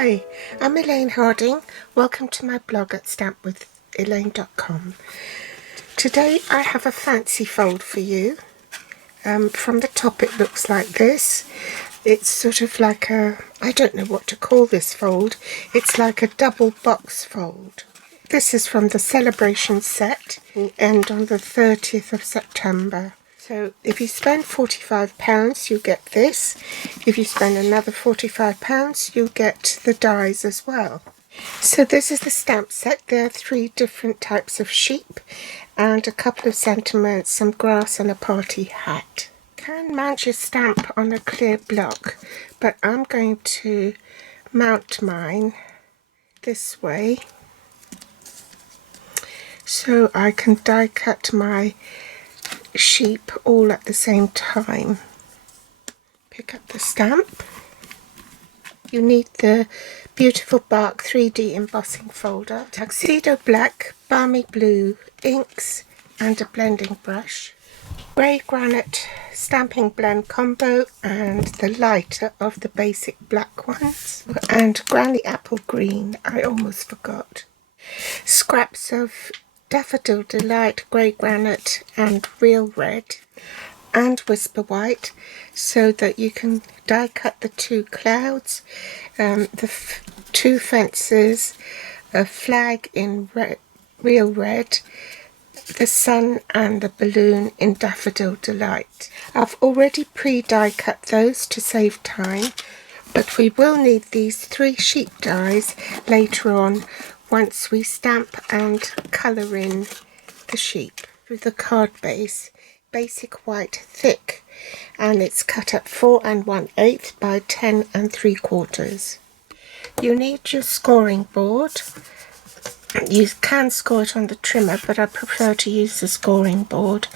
Hi, I'm Elaine Harding. Welcome to my blog at stampwithelaine.com. Today I have a fancy fold for you. From the top it looks like this. It's sort of like I don't know what to call this fold. It's like a double box fold. This is from the Celebration set. It will end on the 30th of September. So if you spend £45, you get this. If you spend another £45, you get the dies as well. So this is the stamp set. There are 3 different types of sheep and a couple of sentiments, some grass and a party hat. You can mount your stamp on a clear block, but I'm going to mount mine this way so I can die cut my sheep all at the same time. Pick up the stamp. You need the Beautiful Bark 3D embossing folder, Tuxedo Black, Balmy Blue inks and a blending brush, Grey Granite stamping blend combo and the lighter of the basic black ones, and Granny Apple Green, I almost forgot. Scraps of Daffodil Delight, Grey Granite and Real Red, and Whisper White, so that you can die cut the 2 clouds, the 2 fences, a flag in Real Red, the sun and the balloon in Daffodil Delight. I've already pre-die cut those to save time, but we will need these 3 sheep dies later on once we stamp and colour in the sheep. With the card base, basic white thick, and it's cut at 4 1/8 by 10 3/4. You need your scoring board. You can score it on the trimmer, but I prefer to use the scoring board.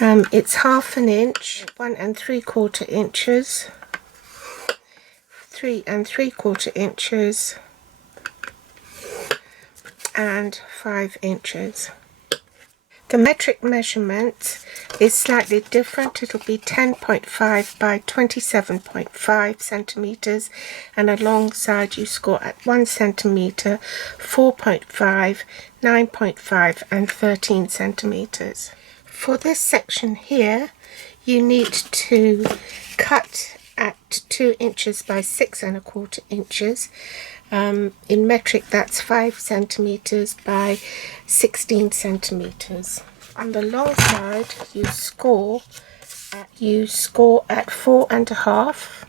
It's 1/2 inch, 1 3/4 inches, 3 3/4 inches, and 5 inches. The metric measurement is slightly different. It'll be 10.5 by 27.5 centimeters, and alongside you score at 1 centimeter, 4.5, 9.5 and 13 centimeters. For this section here, you need to cut at 2 inches by 6 1/4 inches. In metric that's 5 centimeters by 16 centimeters. On the long side you score at 4 1/2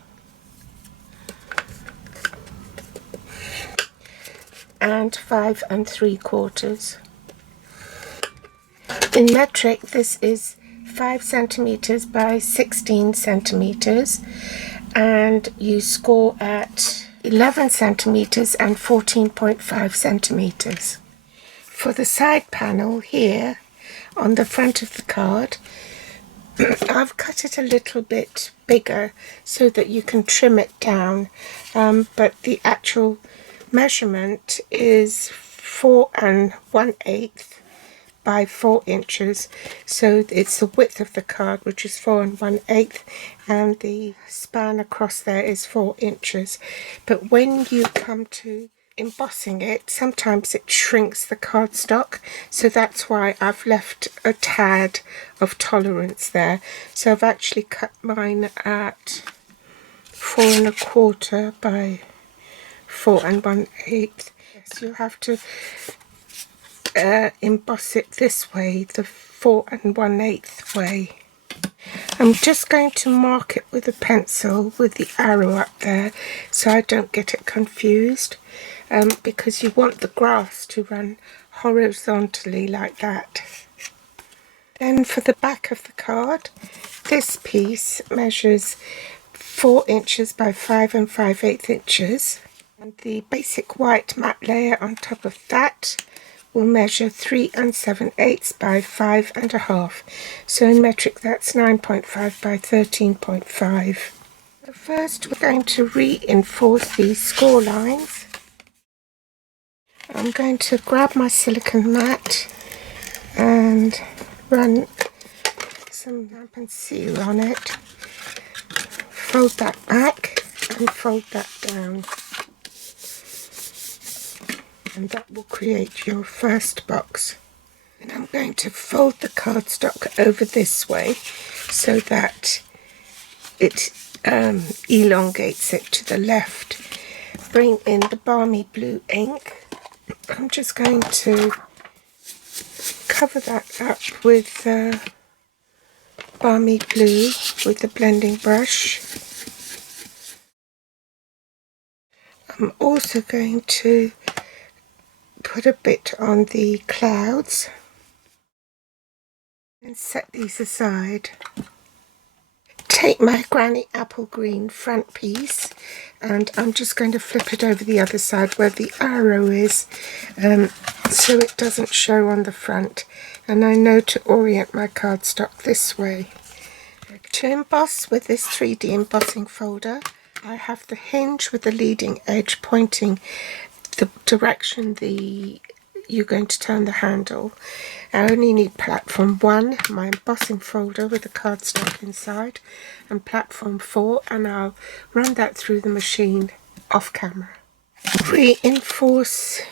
and 5 3/4. In metric this is 5 centimeters by 16 centimeters, and you score at 11 centimeters and 14.5 centimeters. For the side panel here on the front of the card, I've cut it a little bit bigger so that you can trim it down, but the actual measurement is 4 1/8 by 4 inches, so it's the width of the card, which is 4 1/8, and the span across there is 4 inches. But when you come to embossing it, sometimes it shrinks the cardstock, so that's why I've left a tad of tolerance there. So I've actually cut mine at 4 1/4 by 4 1/8. Yes, you have to emboss it this way, the 4 1/8 way. I'm just going to mark it with a pencil with the arrow up there so I don't get it confused, because you want the grass to run horizontally like that. Then for the back of the card, this piece measures 4 inches by 5 5/8 inches, and the basic white matte layer on top of that will measure 3 7/8 by 5 1/2. So in metric that's 9.5 by 13.5. So first we're going to reinforce these score lines. I'm going to grab my silicone mat and run some damp and seal on it. Fold that back and fold that down. and that will create your first box. And I'm going to fold the cardstock over this way so that it elongates it to the left. Bring in the Balmy Blue ink. I'm just going to cover that up with Balmy Blue with the blending brush. I'm also going to put a bit on the clouds and set these aside. Take my Granny Apple Green front piece and I'm just going to flip it over the other side where the arrow is, so it doesn't show on the front, and I know to orient my cardstock this way. To emboss with this 3D embossing folder, I have the hinge with the leading edge pointing the direction you're going to turn the handle. I only need platform 1, my embossing folder with the cardstock inside, and platform 4, and I'll run that through the machine off camera. Reinforce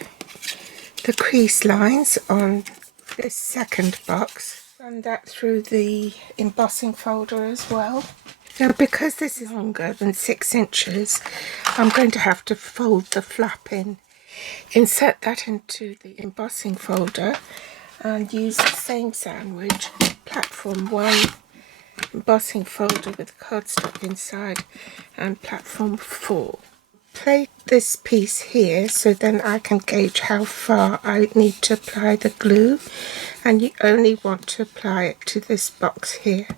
the crease lines on this second box. Run that through the embossing folder as well. Now, because this is longer than 6 inches, I'm going to have to fold the flap in. Insert that into the embossing folder and use the same sandwich, platform 1, embossing folder with cardstock inside, and platform 4. Plate this piece here so then I can gauge how far I need to apply the glue, and you only want to apply it to this box here.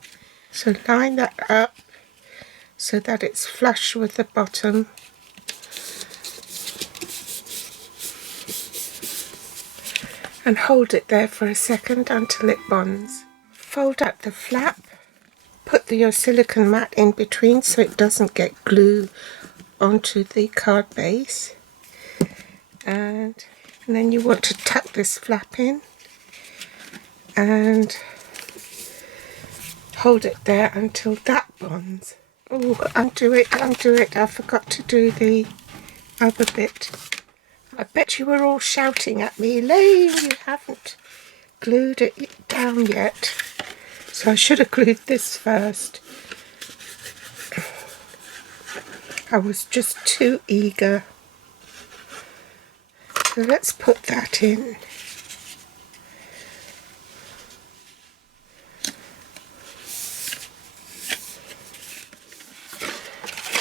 So line that up so that it's flush with the bottom. And hold it there for a second until it bonds. Fold up the flap, put your silicone mat in between so it doesn't get glue onto the card base, and then you want to tuck this flap in and hold it there until that bonds. Oh, undo it, I forgot to do the other bit. I bet you were all shouting at me, Elaine, you haven't glued it down yet. So I should have glued this first. I was just too eager. So let's put that in.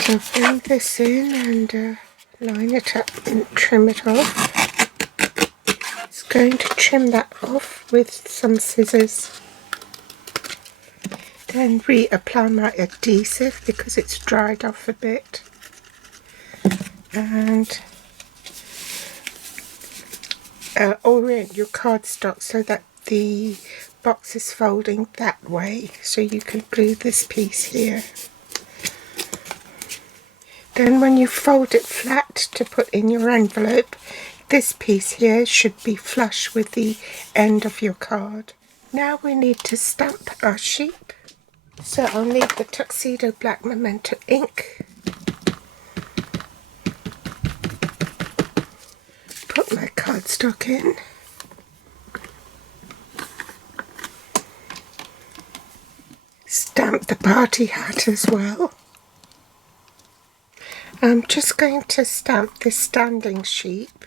So bring this in and line it up and trim it off. It's going to trim that off with some scissors. Then reapply my adhesive because it's dried off a bit. And orient your cardstock so that the box is folding that way, so you can glue this piece here. Then when you fold it flat to put in your envelope, this piece here should be flush with the end of your card. Now we need to stamp our sheep. So I'll need the Tuxedo Black Memento ink. Put my cardstock in. Stamp the party hat as well. I'm just going to stamp this standing sheep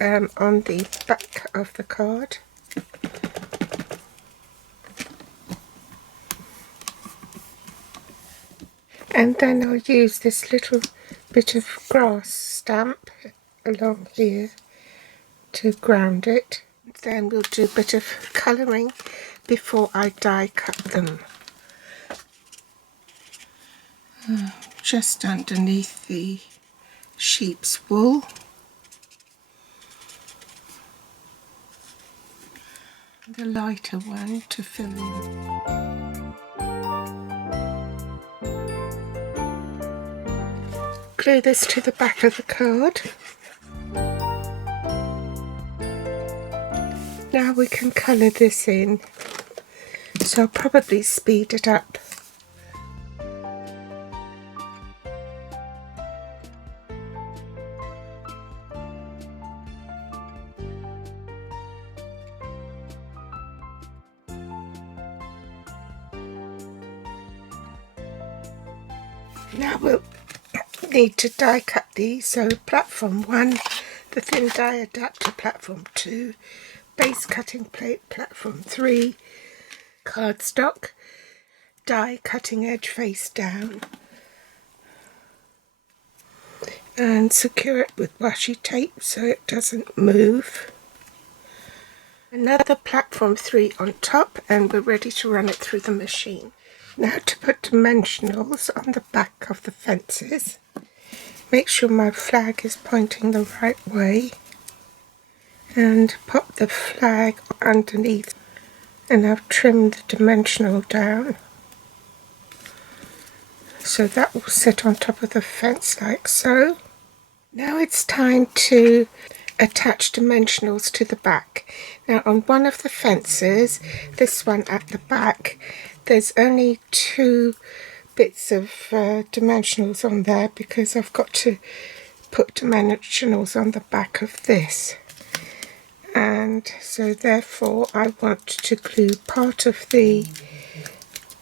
on the back of the card. And then I'll use this little bit of grass stamp along here to ground it. Then we'll do a bit of colouring before I die cut them. Just underneath the sheep's wool. The lighter one to fill in. Glue this to the back of the card. Now we can colour this in, so I'll probably speed it up. Now we'll need to die cut these. So platform 1, the thin die adapter, platform 2, base cutting plate, platform 3, cardstock, die cutting edge face down, and secure it with washi tape so it doesn't move. Another platform 3 on top, and we're ready to run it through the machine. Now to put dimensionals on the back of the fences. Make sure my flag is pointing the right way, and pop the flag underneath, and I've trimmed the dimensional down so that will sit on top of the fence like so. Now it's time to attach dimensionals to the back. Now on one of the fences, this one at the back, there's only 2 bits of dimensionals on there because I've got to put dimensionals on the back of this, and so therefore I want to glue part of the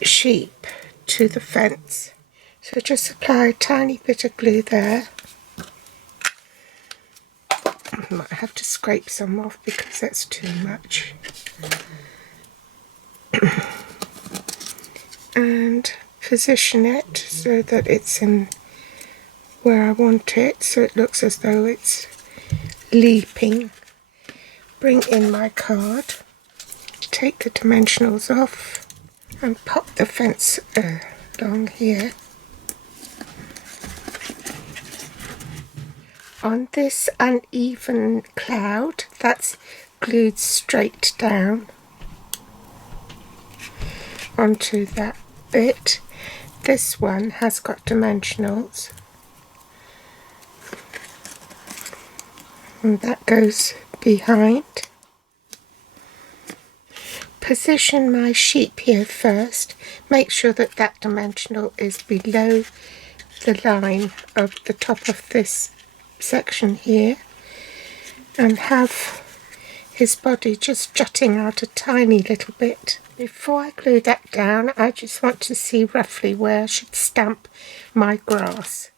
sheep to the fence. So just apply a tiny bit of glue there. I might have to scrape some off because that's too much. And position it so that it's in where I want it, so it looks as though it's leaping. Bring in my card, take the dimensionals off and pop the fence along here. On this uneven cloud that's glued straight down onto that bit, this one has got dimensionals, and that goes behind. Position my sheep here first. Make sure that that dimensional is below the line of the top of this section here, and have his body just jutting out a tiny little bit. Before I glue that down, I just want to see roughly where I should stamp my grass.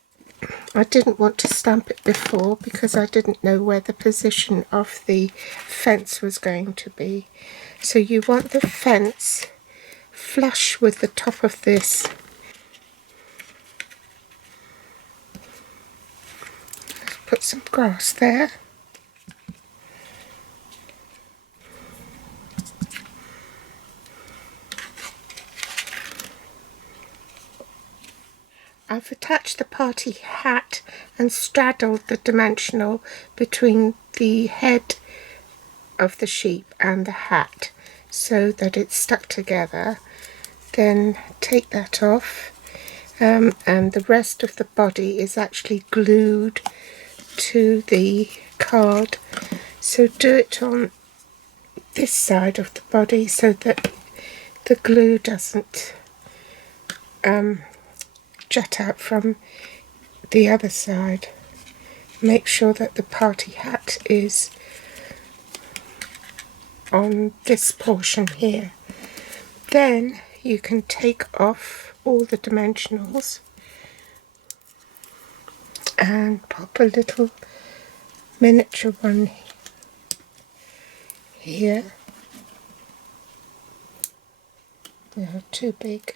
I didn't want to stamp it before because I didn't know where the position of the fence was going to be. So you want the fence flush with the top of this. Let's put some grass there. I've attached the party hat and straddled the dimensional between the head of the sheep and the hat so that it's stuck together. Then take that off, and the rest of the body is actually glued to the card. So do it on this side of the body so that the glue doesn't jut out from the other side. Make sure that the party hat is on this portion here. Then you can take off all the dimensionals and pop a little miniature one here. They're too big.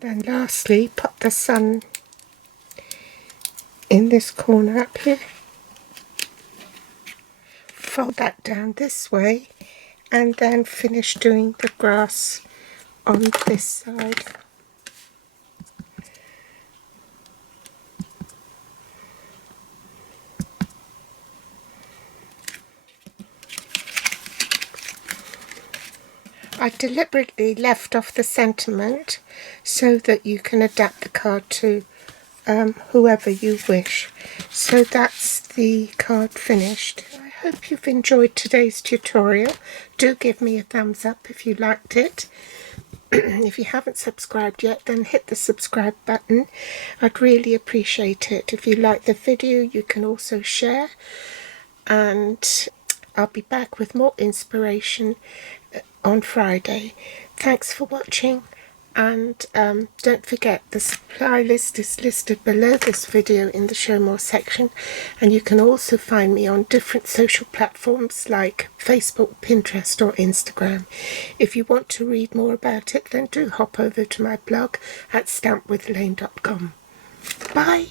Then lastly, pop the sun in this corner up here. Fold that down this way and then finish doing the grass on this side. I deliberately left off the sentiment so that you can adapt the card to whoever you wish. So that's the card finished. I hope you've enjoyed today's tutorial. Do give me a thumbs up if you liked it. If you haven't subscribed yet, then hit the subscribe button. I'd really appreciate it. If you like the video, you can also share, and I'll be back with more inspiration on Friday. Thanks for watching, and don't forget the supply list is listed below this video in the show more section, and you can also find me on different social platforms like Facebook, Pinterest or Instagram. If you want to read more about it, then do hop over to my blog at stampwithlane.com. Bye!